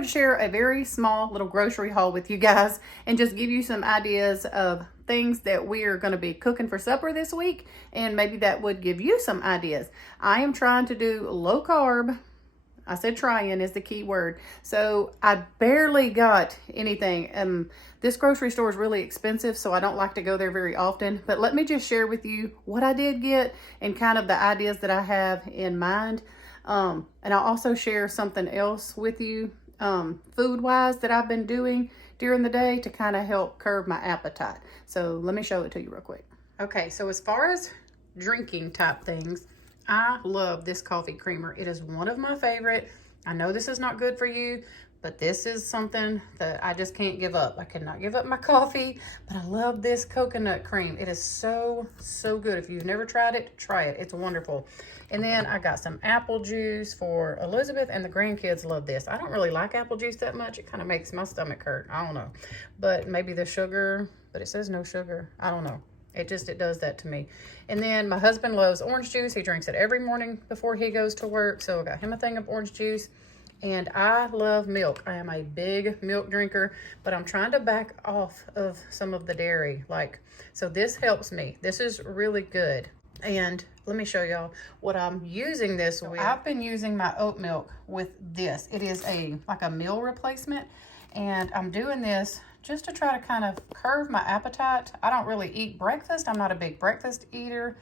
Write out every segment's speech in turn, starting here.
would share a very small little grocery haul with you guys and just give you some ideas of things that we are going to be cooking for supper this week, and maybe that would give you some ideas. I am trying to do low carb. I said trying is the key word. So I barely got anything. This grocery store is really expensive, so I don't like to go there very often. But let me just share with you what I did get and kind of the ideas that I have in mind. And I'll also share something else with you, food-wise, that I've been doing during the day to kind of help curb my appetite. So let me show it to you real quick. Okay, so as far as drinking type things, I love this coffee creamer. It is one of my favorite. I know this is not good for you, but this is something that I just can't give up. I cannot give up my coffee, but I love this coconut cream. It is so, so good. If you've never tried it, try it. It's wonderful. And then I got some apple juice for Elizabeth, and the grandkids love this. I don't really like apple juice that much. It kind of makes my stomach hurt. I don't know. But maybe the sugar, but it says no sugar. I don't know. It does that to me. And then my husband loves orange juice. He drinks it every morning before he goes to work. So I got him a thing of orange juice. And I love milk. I am a big milk drinker, but I'm trying to back off of some of the dairy. So this helps me. This is really good. And let me show y'all what I'm using this with. I've been using my oat milk with this. It is like a meal replacement. And I'm doing this just to try to kind of curb my appetite. I don't really eat breakfast. I'm not a big breakfast eater,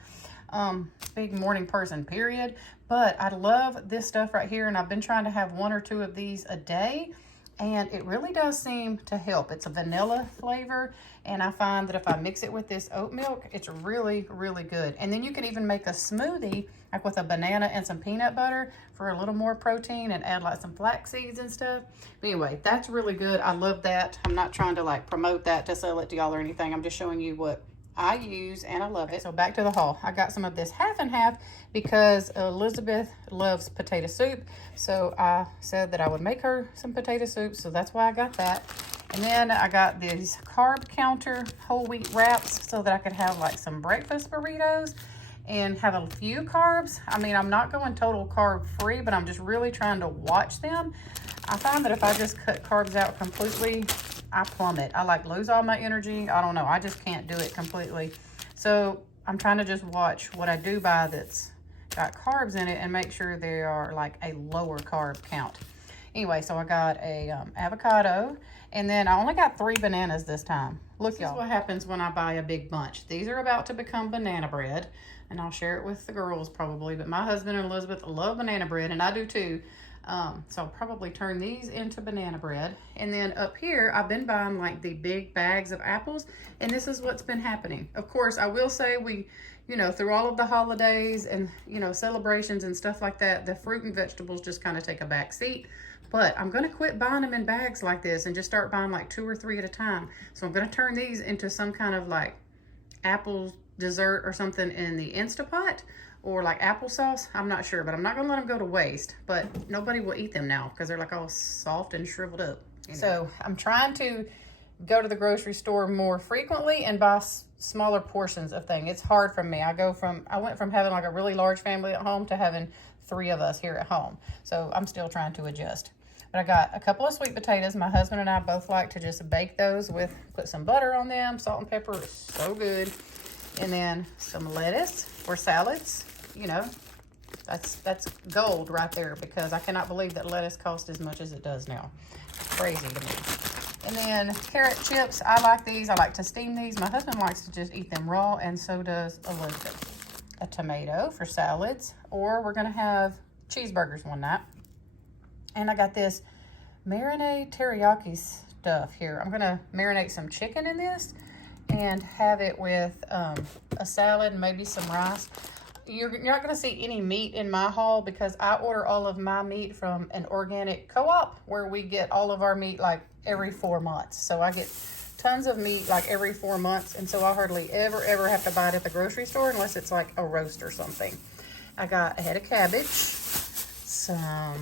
big morning person, period. But I love this stuff right here, and I've been trying to have 1 or 2 of these a day, and it really does seem to help. It's a vanilla flavor, and I find that if I mix it with this oat milk, it's really, really good. And then you can even make a smoothie, like with a banana and some peanut butter for a little more protein, and add like some flax seeds and stuff. But anyway, that's really good. I love that. I'm not trying to like promote that to sell it to y'all or anything. I'm just showing you what I use, and I love it. So back to the haul. I got some of this half and half because Elizabeth loves potato soup. So I said that I would make her some potato soup. So that's why I got that. And then I got these carb counter whole wheat wraps so that I could have like some breakfast burritos and have a few carbs. I mean, I'm not going total carb free, but I'm just really trying to watch them. I find that if I just cut carbs out completely, I plummet. I like lose all my energy. I don't know. I just can't do it completely. So I'm trying to just watch what I do buy that's got carbs in it and make sure they are like a lower carb count. Anyway, so I got a avocado, and then I only got 3 bananas this time. Look, y'all, what happens when I buy a big bunch. These are about to become banana bread, and I'll share it with the girls probably, but my husband and Elizabeth love banana bread, and I do too. So I'll probably turn these into banana bread. And then up here, I've been buying like the big bags of apples, and this is what's been happening. Of course, I will say through all of the holidays and, celebrations and stuff like that, the fruit and vegetables just kind of take a back seat. But I'm going to quit buying them in bags like this and just start buying like 2 or 3 at a time. So I'm going to turn these into some kind of like apple dessert or something in the Instapot, or like applesauce. I'm not sure, but I'm not gonna let them go to waste. But nobody will eat them now because they're like all soft and shriveled up. So I'm trying to go to the grocery store more frequently and buy smaller portions of things. It's hard for me. I went from having like a really large family at home to having 3 of us here at home. So I'm still trying to adjust. But I got a couple of sweet potatoes. My husband and I both like to just bake those put some butter on them, salt and pepper. It's so good. And then some lettuce for salads. That's gold right there, because I cannot believe that lettuce costs as much as it does now. Crazy to me. And then carrot chips. I like these. I like to steam these. My husband likes to just eat them raw, and so does Elizabeth. A tomato for salads, or we're going to have cheeseburgers one night. And I got this marinade teriyaki stuff here. I'm going to marinate some chicken in this and have it with a salad and maybe some rice. You're not going to see any meat in my haul because I order all of my meat from an organic co-op where we get all of our meat like every 4 months. So I get tons of meat like every 4 months, and so I hardly ever have to buy it at the grocery store unless it's like a roast or something. I got a head of cabbage, some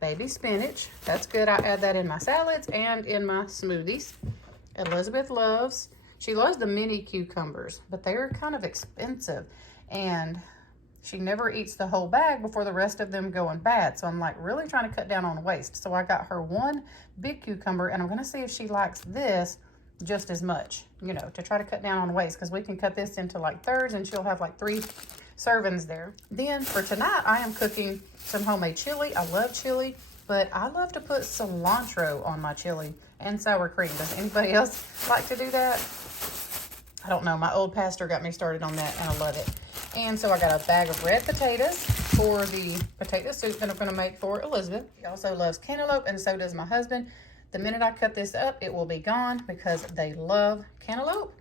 baby spinach. That's good. I add that in my salads and in my smoothies. Elizabeth loves the mini cucumbers, but they're kind of expensive, and she never eats the whole bag before the rest of them going bad. So I'm like really trying to cut down on waste. So I got her one big cucumber, and I'm gonna see if she likes this just as much, you know, to try to cut down on waste, because we can cut this into like thirds and she'll have like 3 servings there. Then for tonight, I am cooking some homemade chili. I love chili, but I love to put cilantro on my chili and sour cream. Does anybody else like to do that? I don't know. My old pastor got me started on that, and I love it. And so I got a bag of red potatoes for the potato soup that I'm going to make for Elizabeth. She also loves cantaloupe, and so does my husband. The minute I cut this up, it will be gone because they love cantaloupe.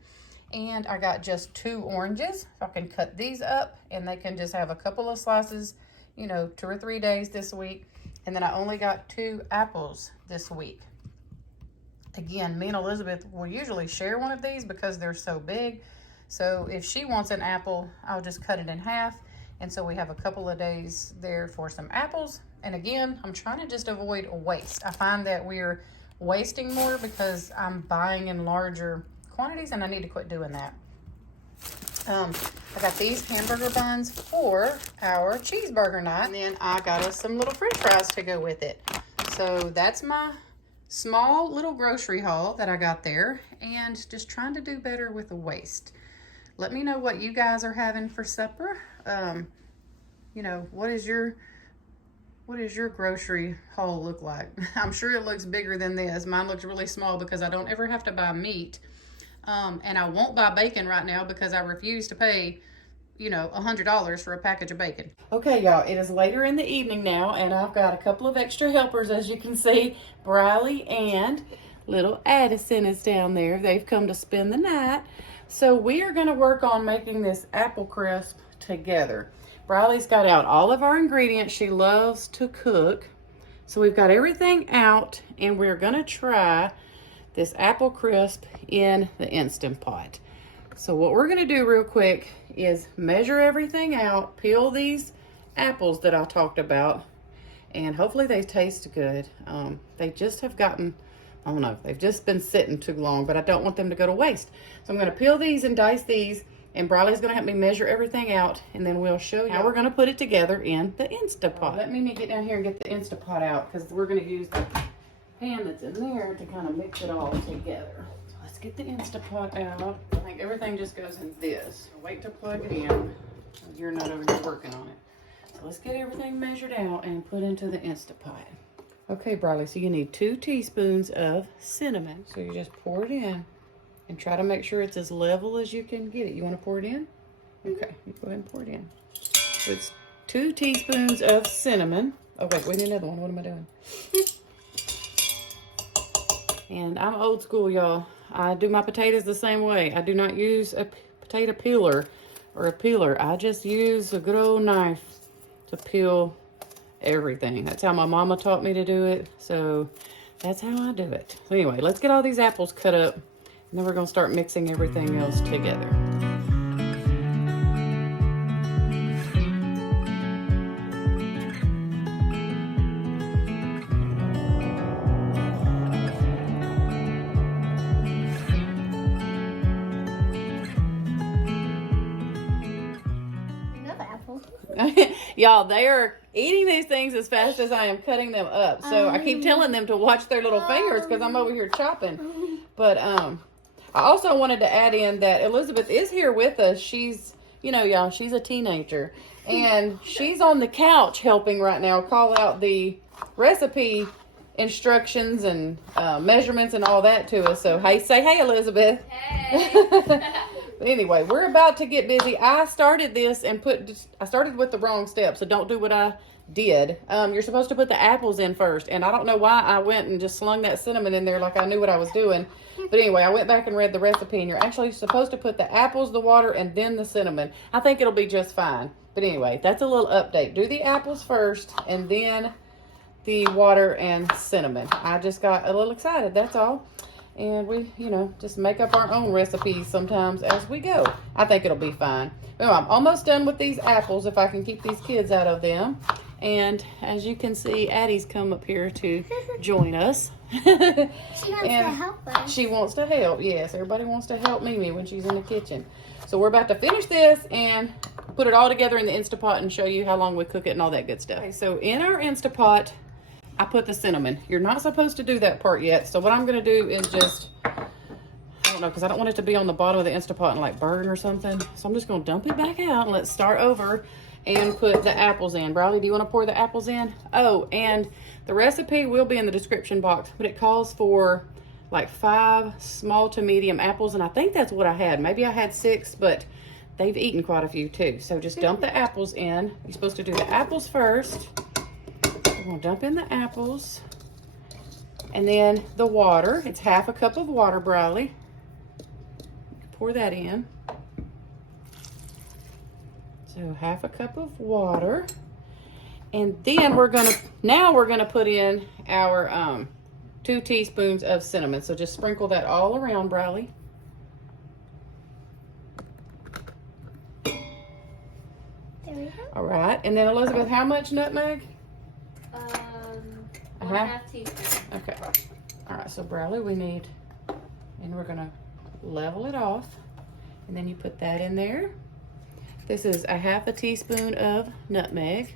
And I got just 2 oranges. So I can cut these up, and they can just have a couple of slices, you know, 2 or 3 days this week. And then I only got 2 apples this week. Again, me and Elizabeth will usually share one of these because they're so big. So if she wants an apple, I'll just cut it in half. And so we have a couple of days there for some apples. And again, I'm trying to just avoid waste. I find that we're wasting more because I'm buying in larger quantities, and I need to quit doing that. I got these hamburger buns for our cheeseburger night. And then I got us some little french fries to go with it. So that's my small little grocery haul that I got there, and just trying to do better with the waste. Let me know what you guys are having for supper. You know, what does your grocery haul look like? I'm sure it looks bigger than this. Mine looks really small because I don't ever have to buy meat. And I won't buy bacon right now because I refuse to pay, you know, $100 for a package of bacon. Okay, y'all, it is later in the evening now, and I've got a couple of extra helpers, as you can see. Briley and little Addison is down there. They've come to spend the night. So we are going to work on making this apple crisp together. Briley's got out all of our ingredients. She loves to cook. So we've got everything out, and we're going to try this apple crisp in the Instant Pot. So what we're going to do real quick is measure everything out, peel these apples that I talked about, and hopefully they taste good. They just have gotten, I don't know, they've just been sitting too long, but I don't want them to go to waste. So I'm going to peel these and dice these, and Briley's going to help me measure everything out, and then we'll show you how we're going to put it together in the Instapot. Let me get down here and get the Instapot out, because we're going to use the pan that's in there to kind of mix it all together. So let's get the Instapot out. I think everything just goes in this. Wait to plug it in. You're not over there working on it. So let's get everything measured out and put into the Instapot. Okay, Briley, so you need 2 teaspoons of cinnamon. So you just pour it in and try to make sure it's as level as you can get it. You want to pour it in? Okay, you go ahead and pour it in. So it's 2 teaspoons of cinnamon. Oh, wait, we need another one. What am I doing? And I'm old school, y'all. I do my potatoes the same way. I do not use a potato peeler or a peeler. I just use a good old knife to peel everything. That's how my mama taught me to do it. So that's how I do it. So anyway, let's get all these apples cut up, and then we're going to start mixing everything else together. Y'all, they are eating these things as fast as I am cutting them up. So I keep telling them to watch their little fingers because I'm over here chopping. But I also wanted to add in that Elizabeth is here with us. She's, you know, y'all, she's a teenager. And she's on the couch helping right now call out the recipe instructions and measurements and all that to us. So, hey, say hey, Elizabeth. Hey. But anyway, we're about to get busy. I started this and I started with the wrong step, so don't do what I did. You're supposed to put the apples in first, and I don't know why I went and just slung that cinnamon in there like I knew what I was doing. But anyway, I went back and read the recipe, and you're actually supposed to put the apples, the water, and then the cinnamon. I think it'll be just fine. But anyway, that's a little update. Do the apples first, and then the water and cinnamon. I just got a little excited, that's all. And we, you know, just make up our own recipes sometimes as we go. I think it'll be fine. Well, I'm almost done with these apples if I can keep these kids out of them. And as you can see, Addie's come up here to join us. She wants to help us. She wants to help, yes. Everybody wants to help Mimi when she's in the kitchen. So we're about to finish this and put it all together in the Instapot and show you how long we cook it and all that good stuff. Okay, so in our Instapot, I put the cinnamon. You're not supposed to do that part yet. So what I'm gonna do is just, I don't know, because I don't want it to be on the bottom of the Instapot and like burn or something. So I'm just gonna dump it back out and let's start over and put the apples in. Briley, do you wanna pour the apples in? Oh, and the recipe will be in the description box, but it calls for like 5 small to medium apples, and I think that's what I had. Maybe I had 6, but they've eaten quite a few too. So just dump the apples in. You're supposed to do the apples first. We're gonna dump in the apples. And then the water. It's half a cup of water, Briley. Pour that in. So half a cup of water. And then now we're gonna put in our 2 teaspoons of cinnamon. So just sprinkle that all around, Briley. There we go. All right, and then Elizabeth, how much nutmeg? 1/2 teaspoon. Okay. All right, so Briley, and we're gonna level it off, and then you put that in there. This is 1/2 teaspoon of nutmeg.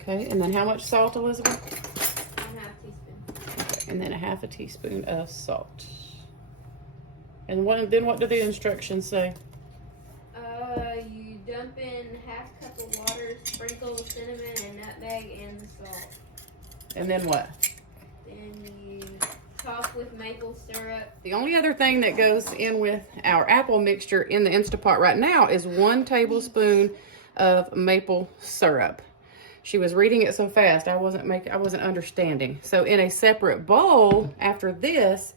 Okay, and then how much salt, Elizabeth? 1/2 teaspoon. Okay, and then 1/2 teaspoon of salt. And then what do the instructions say? You dump in 1/2 cup of water, sprinkle the cinnamon and nutmeg and the salt. And then what? Then you top with maple syrup. The only other thing that goes in with our apple mixture in the Instapot right now is 1 tablespoon of maple syrup. She was reading it so fast, I wasn't understanding. So in a separate bowl after this,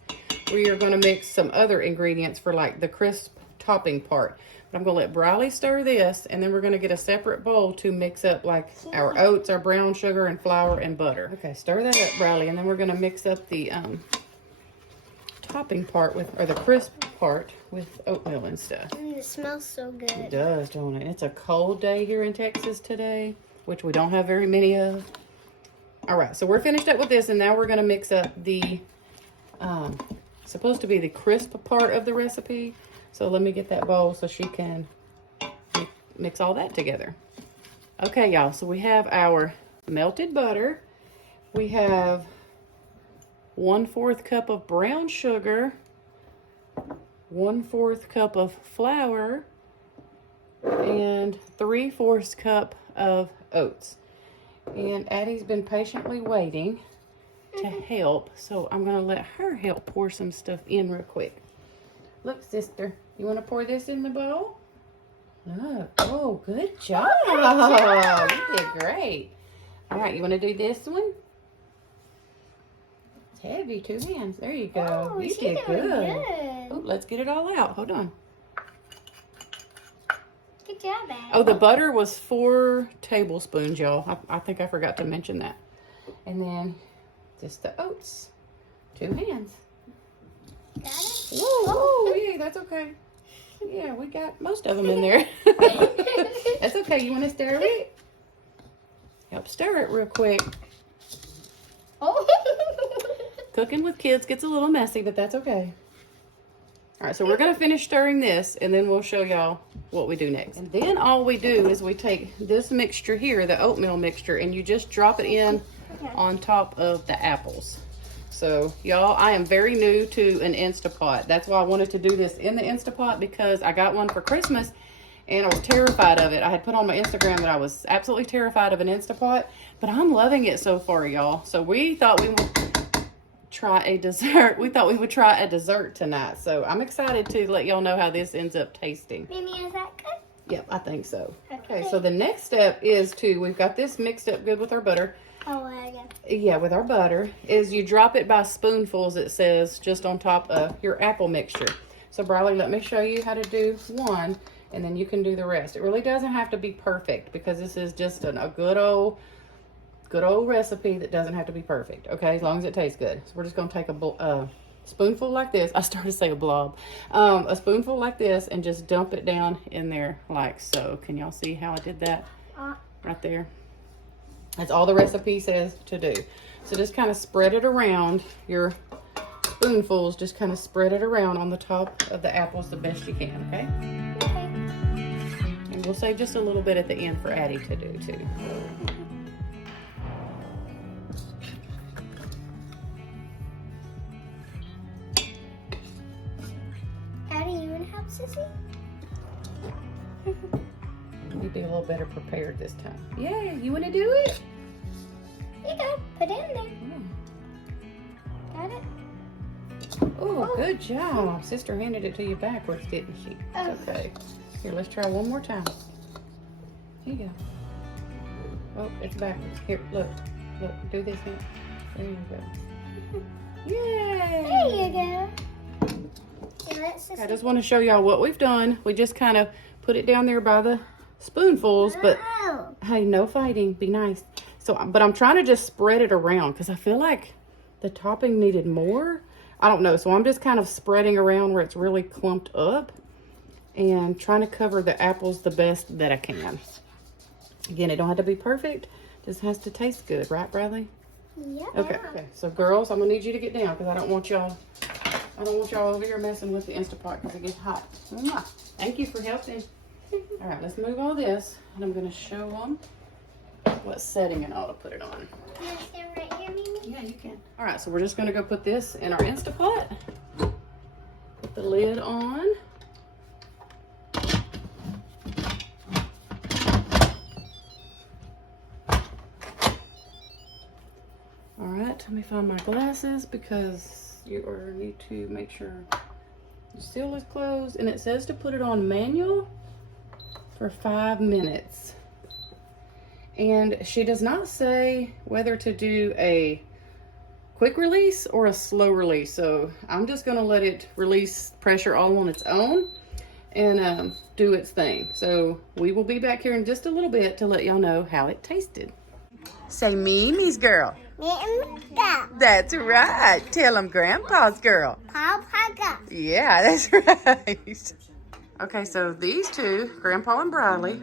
we are going to mix some other ingredients for like the crisp topping part. But I'm going to let Briley stir this, and then we're going to get a separate bowl to mix up like our oats, our brown sugar, and flour and butter. Okay, stir that up, Briley, and then we're going to mix up the topping part or the crisp part with oatmeal and stuff. It smells so good. It does, don't it? It's a cold day here in Texas today, which we don't have very many of. All right, so we're finished up with this, and now we're going to mix up the supposed to be the crisp part of the recipe. So let me get that bowl so she can mix all that together. Okay, y'all, so we have our melted butter. We have 1/4 cup of brown sugar, 1/4 cup of flour, and 3/4 cup of oats. And Addie's been patiently waiting to help, so I'm gonna let her help pour some stuff in real quick. Look, sister, you want to pour this in the bowl? Look. Oh, good job. You did great. All right, you want to do this one? It's heavy, 2 hands. There you go. Oh, you did good. Good. Oh, let's get it all out. Hold on. Good job, Abby. Oh, the butter was 4 tablespoons, y'all. I think I forgot to mention that. And then just the oats. 2 hands. Got it? Whoa, yeah, that's okay. Yeah, we got most of them in there. That's okay. You want to stir it? Help stir it real quick. Oh. Cooking with kids gets a little messy, but that's okay. All right, so we're going to finish stirring this, and then we'll show y'all what we do next. And then all we do is we take this mixture here, the oatmeal mixture, and you just drop it in on top of the apples. So, y'all, I am very new to an Instapot. That's why I wanted to do this in the Instapot, because I got one for Christmas, and I was terrified of it. I had put on my Instagram that I was absolutely terrified of an Instapot, but I'm loving it so far, y'all. So we thought we would try a dessert. We thought we would try a dessert tonight. So I'm excited to let y'all know how this ends up tasting. Mimi, is that good? Yep, I think so. Okay, so the next step is we've got this mixed up good with our butter. Oh, I got Yeah, with our butter, is you drop it by spoonfuls, it says, just on top of your apple mixture. So, Briley, let me show you how to do one, and then you can do the rest. It really doesn't have to be perfect, because this is just a good old recipe that doesn't have to be perfect, okay, as long as it tastes good. So we're just going to take a spoonful like this. I started to say a blob. A spoonful like this, and just dump it down in there like so. Can y'all see how I did that? Right there. That's all the recipe says to do. So just kind of spread it around your spoonfuls, just kind of spread it around on the top of the apples the best you can, okay? Okay. And we'll save just a little bit at the end for Addie to do too. Addie, you want to help Sissy? You be a little better prepared this time. Yeah, you want to do it? You go. Put it in there. Got it? Oh, good job. Sister handed it to you backwards, didn't she? Oh. Okay. Here, let's try one more time. Here you go. Oh, it's backwards. Here, look. Look, do this now. There you go. Yay! There you go. I just want to show y'all what we've done. We just kind of put it down there by the spoonfuls, but hey, no fighting. Be nice. So, but I'm trying to just spread it around because I feel like the topping needed more. I don't know. So I'm just kind of spreading around where it's really clumped up and trying to cover the apples the best that I can. Again, it don't have to be perfect. Just has to taste good, right, Bradley? Yeah. Okay. So girls, I'm gonna need you to get down because I don't want y'all over here messing with the Instapot because it gets hot. Mwah. Thank you for helping. All right, let's move all this, and I'm gonna show them what setting and all to put it on. Can I stand right here, Mimi? Yeah, you can. All right, so we're just gonna go put this in our Instapot. Put the lid on. All right, let me find my glasses because you need to make sure the seal is closed, and it says to put it on manual for 5 minutes. And she does not say whether to do a quick release or a slow release. So I'm just gonna let it release pressure all on its own and do its thing. So we will be back here in just a little bit to let y'all know how it tasted. Say Mimi's girl. That's right. Tell them Grandpa's girl. Papa. Yeah, that's right. Okay, so these two, Grandpa and Briley,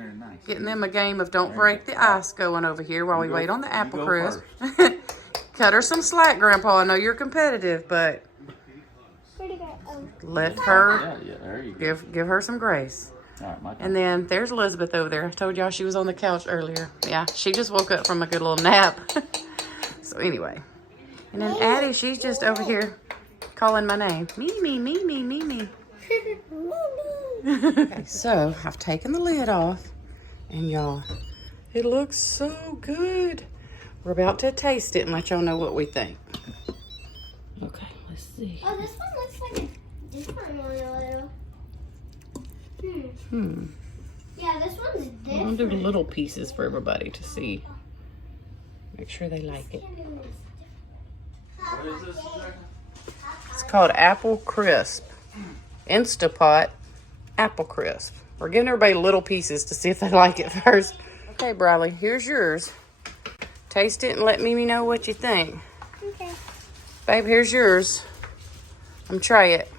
getting them a game of don't break the ice going over here while we wait on the apple crisp. Cut her some slack, Grandpa. I know you're competitive, but let her give her some grace. All right, and then there's Elizabeth over there. I told y'all she was on the couch earlier. Yeah, she just woke up from a good little nap. So anyway, and then Addie, she's just over here calling my name. Mimi. Okay, so I've taken the lid off, and y'all, it looks so good. We're about to taste it and let y'all know what we think. Okay, let's see. Oh, this one looks like a different one a little. Yeah, this one's different. I'm gonna do the little pieces for everybody to see. Make sure they like it. What is this? It's called Apple Crisp. Instapot Apple Crisp. We're giving everybody little pieces to see if they like it first. Okay, Briley, here's yours. Taste it and let Mimi know what you think. Okay. Babe, here's yours. Try it.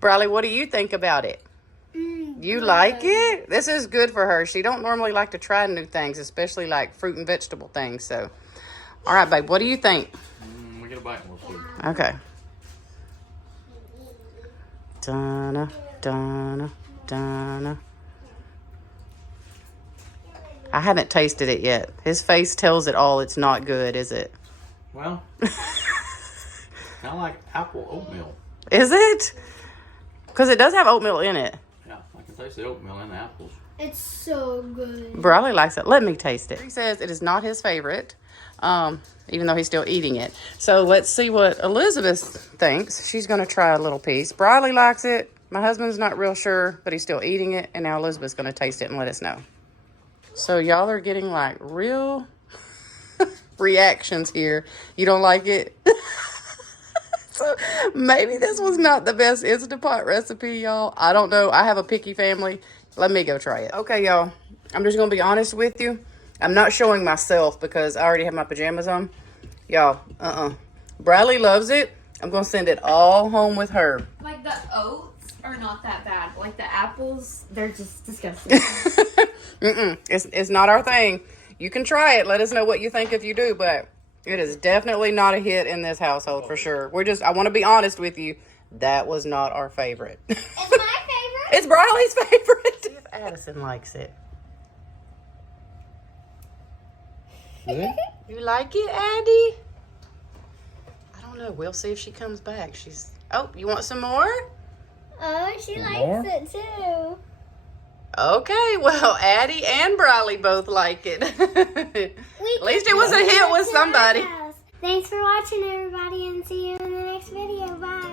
Briley, what do you think about it? You like it? This is good for her. She don't normally like to try new things, especially like fruit and vegetable things. So, all right, babe, what do you think? We get a bite and we'll see. Okay. Donna. I haven't tasted it yet. His face tells it all. It's not good, is it? Well, kind of like apple oatmeal. Is it? Because it does have oatmeal in it. Yeah, I can taste the oatmeal in the apples. It's so good. Briley likes it. Let me taste it. He says it is not his favorite, even though he's still eating it. So let's see what Elizabeth thinks. She's going to try a little piece. Briley likes it. My husband's not real sure, but he's still eating it. And now Elizabeth's going to taste it and let us know. So y'all are getting like real reactions here. You don't like it? So maybe this was not the best Instapot recipe, y'all. I don't know. I have a picky family. Let me go try it. Okay, y'all. I'm just going to be honest with you. I'm not showing myself because I already have my pajamas on. Y'all, Bradley loves it. I'm going to send it all home with her. Like the oats are not that bad. Like the apples, they're just disgusting. It's not our thing. You can try it. Let us know what you think if you do, but It is definitely not a hit in this household for sure. I want to be honest with you. That was not our favorite. It's my favorite. It's Briley's favorite. See if Addison likes it. Good? You like it, Addie? I don't know. We'll see if she comes back. Oh, you want some more? Oh, she likes more? it too. Okay, well, Addie and Briley both like it. At least it was a hit with somebody. Thanks for watching, everybody, and see you in the next video. Bye.